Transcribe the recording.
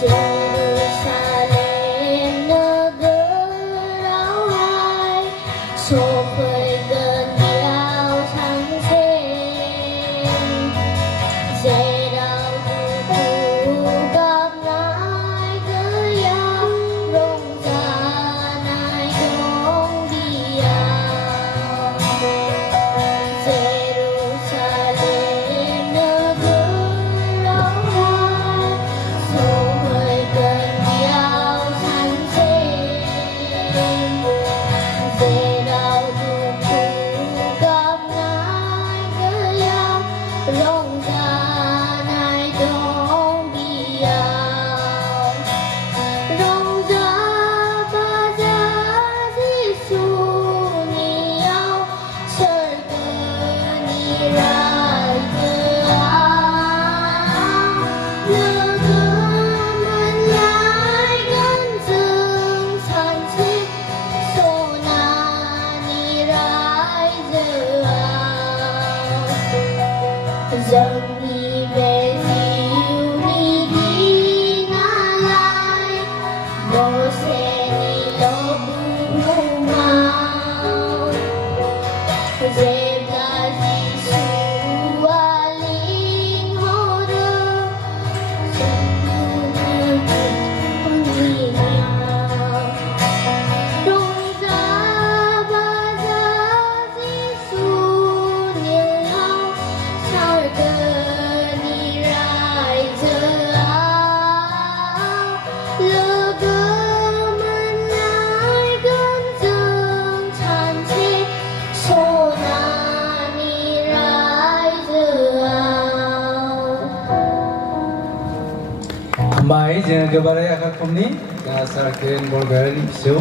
Jerusalem negarawan số phơi gần nhau thăng sen dễ đau thu gặp lại cứ ya rong ra nai dong dia Jerusalem negarawan số phơi gần nhau thăng sen dễ đau thu gặp lại cứ ya rong ra nai dong dia rong ra ba ra Giêsu niao sergani rai Lơ mình lại gần dừng san xích số nani rai dâng đi về diệu ni đi na lai bố sẽ đi lo bu mau dễ là Giêsu alin hồ rơ dâng như con đi nhau rung ra ba ra Giêsu niao sargani rai lơ gơ mình lại gần dừng chan thế số nani rai Mai jangan kebarai akak kumni, jangan sarkin bolgaran isu.